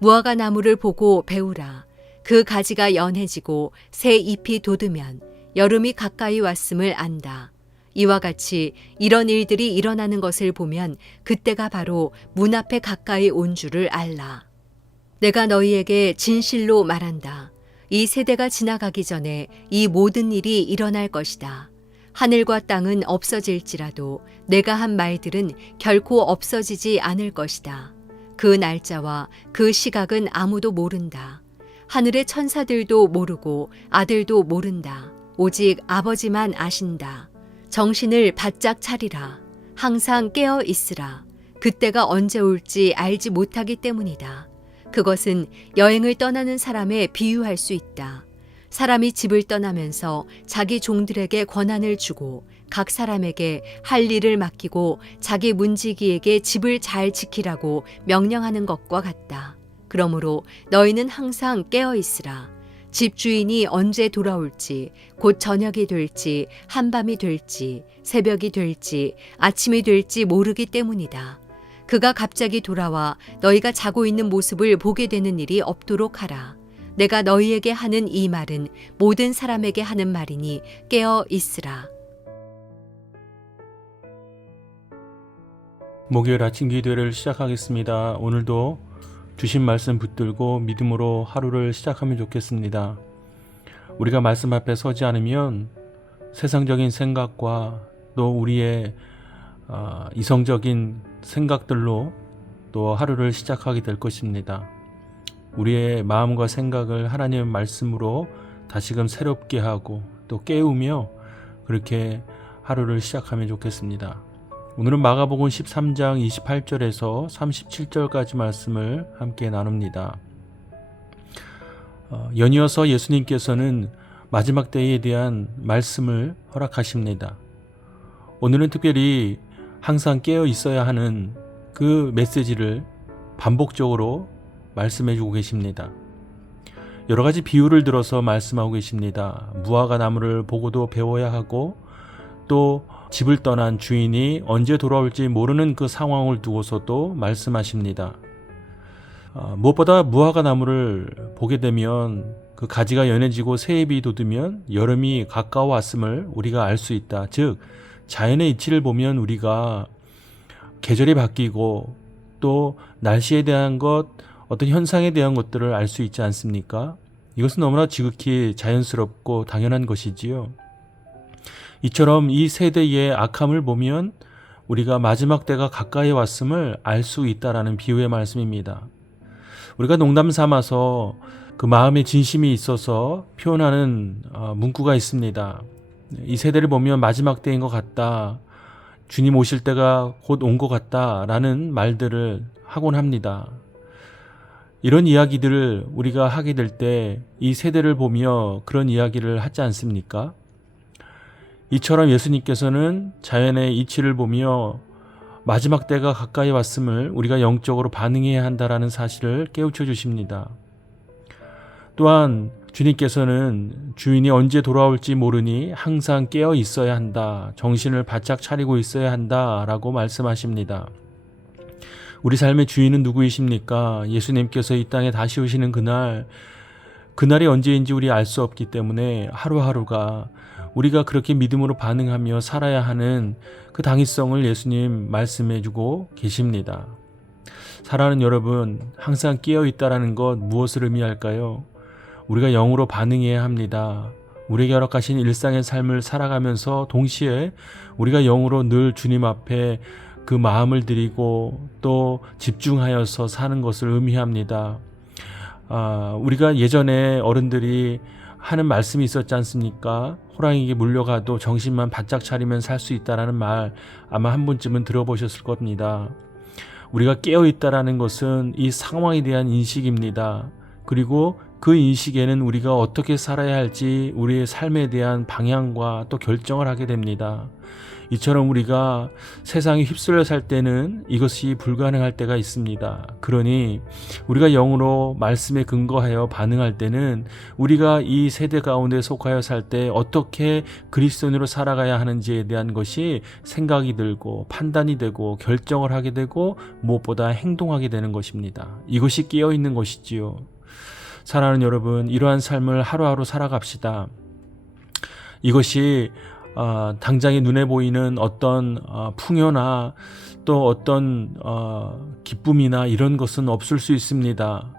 무화과 나무를 보고 배우라. 그 가지가 연해지고 새 잎이 돋으면 여름이 가까이 왔음을 안다. 이와 같이 이런 일들이 일어나는 것을 보면 그때가 바로 문 앞에 가까이 온 줄을 알라. 내가 너희에게 진실로 말한다. 이 세대가 지나가기 전에 이 모든 일이 일어날 것이다. 하늘과 땅은 없어질지라도 내가 한 말들은 결코 없어지지 않을 것이다. 그 날짜와 그 시각은 아무도 모른다. 하늘의 천사들도 모르고 아들도 모른다. 오직 아버지만 아신다. 정신을 바짝 차리라. 항상 깨어 있으라. 그때가 언제 올지 알지 못하기 때문이다. 그것은 여행을 떠나는 사람에 비유할 수 있다. 사람이 집을 떠나면서 자기 종들에게 권한을 주고 각 사람에게 할 일을 맡기고 자기 문지기에게 집을 잘 지키라고 명령하는 것과 같다. 그러므로 너희는 항상 깨어 있으라. 집주인이 언제 돌아올지, 곧 저녁이 될지, 한밤이 될지, 새벽이 될지, 아침이 될지 모르기 때문이다. 그가 갑자기 돌아와 너희가 자고 있는 모습을 보게 되는 일이 없도록 하라. 내가 너희에게 하는 이 말은 모든 사람에게 하는 말이니 깨어 있으라. 목요일 아침 기도를 시작하겠습니다. 오늘도 주신 말씀 붙들고 믿음으로 하루를 시작하면 좋겠습니다. 우리가 말씀 앞에 서지 않으면 세상적인 생각과 또 우리의 이성적인 생각들로 또 하루를 시작하게 될 것입니다. 우리의 마음과 생각을 하나님의 말씀으로 다시금 새롭게 하고 또 깨우며 그렇게 하루를 시작하면 좋겠습니다. 오늘은 마가복음 13장 28절에서 37절까지 말씀을 함께 나눕니다. 연이어서 예수님께서는 마지막 때에 대한 말씀을 허락하십니다. 오늘은 특별히 항상 깨어 있어야 하는 그 메시지를 반복적으로 말씀해 주고 계십니다. 여러 가지 비유를 들어서 말씀하고 계십니다. 무화과 나무를 보고도 배워야 하고 또 집을 떠난 주인이 언제 돌아올지 모르는 그 상황을 두고서도 말씀하십니다. 무엇보다 무화과 나무를 보게 되면 그 가지가 연해지고 새잎이 돋으면 여름이 가까워 왔음을 우리가 알 수 있다. 즉 자연의 이치를 보면 우리가 계절이 바뀌고 또 날씨에 대한 것, 어떤 현상에 대한 것들을 알 수 있지 않습니까? 이것은 너무나 지극히 자연스럽고 당연한 것이지요. 이처럼 이 세대의 악함을 보면 우리가 마지막 때가 가까이 왔음을 알 수 있다라는 비유의 말씀입니다. 우리가 농담 삼아서 그 마음에 진심이 있어서 표현하는 문구가 있습니다. 이 세대를 보면 마지막 때인 것 같다. 주님 오실 때가 곧 온 것 같다라는 말들을 하곤 합니다. 이런 이야기들을 우리가 하게 될 때 이 세대를 보며 그런 이야기를 하지 않습니까? 이처럼 예수님께서는 자연의 이치를 보며 마지막 때가 가까이 왔음을 우리가 영적으로 반응해야 한다라는 사실을 깨우쳐 주십니다. 또한 주님께서는 주인이 언제 돌아올지 모르니 항상 깨어 있어야 한다. 정신을 바짝 차리고 있어야 한다라고 말씀하십니다. 우리 삶의 주인은 누구이십니까? 예수님께서 이 땅에 다시 오시는 그날이 언제인지 우리 알 수 없기 때문에 하루하루가 우리가 그렇게 믿음으로 반응하며 살아야 하는 그 당위성을 예수님 말씀해 주고 계십니다. 사랑하는 여러분, 항상 깨어 있다라는 것 무엇을 의미할까요? 우리가 영으로 반응해야 합니다. 우리에게 허락하신 일상의 삶을 살아가면서 동시에 우리가 영으로 늘 주님 앞에 그 마음을 드리고 또 집중하여서 사는 것을 의미합니다. 우리가 예전에 어른들이 하는 말씀이 있었지 않습니까? 호랑이에게 물려가도 정신만 바짝 차리면 살 수 있다라는 말 아마 한 번쯤은 들어보셨을 겁니다. 우리가 깨어있다라는 것은 이 상황에 대한 인식입니다. 그리고 그 인식에는 우리가 어떻게 살아야 할지 우리의 삶에 대한 방향과 또 결정을 하게 됩니다. 이처럼 우리가 세상에 휩쓸려 살 때는 이것이 불가능할 때가 있습니다. 그러니 우리가 영으로 말씀에 근거하여 반응할 때는 우리가 이 세대 가운데 속하여 살 때 어떻게 그리스도인으로 살아가야 하는지에 대한 것이 생각이 들고 판단이 되고 결정을 하게 되고 무엇보다 행동하게 되는 것입니다. 이것이 깨어 있는 것이지요. 사랑하는 여러분, 이러한 삶을 하루하루 살아갑시다. 이것이 당장에 눈에 보이는 어떤 풍요나 또 어떤 기쁨이나 이런 것은 없을 수 있습니다.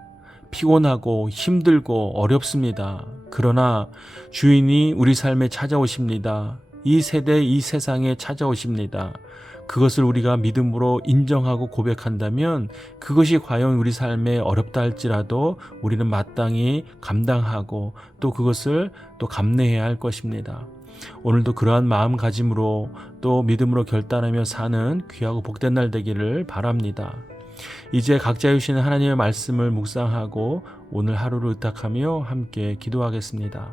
피곤하고 힘들고 어렵습니다. 그러나 주인이 우리 삶에 찾아오십니다. 이 세대, 이 세상에 찾아오십니다. 그것을 우리가 믿음으로 인정하고 고백한다면 그것이 과연 우리 삶에 어렵다 할지라도 우리는 마땅히 감당하고 또 그것을 또 감내해야 할 것입니다. 오늘도 그러한 마음가짐으로 또 믿음으로 결단하며 사는 귀하고 복된 날 되기를 바랍니다. 이제 각자 주시는 하나님의 말씀을 묵상하고 오늘 하루를 의탁하며 함께 기도하겠습니다.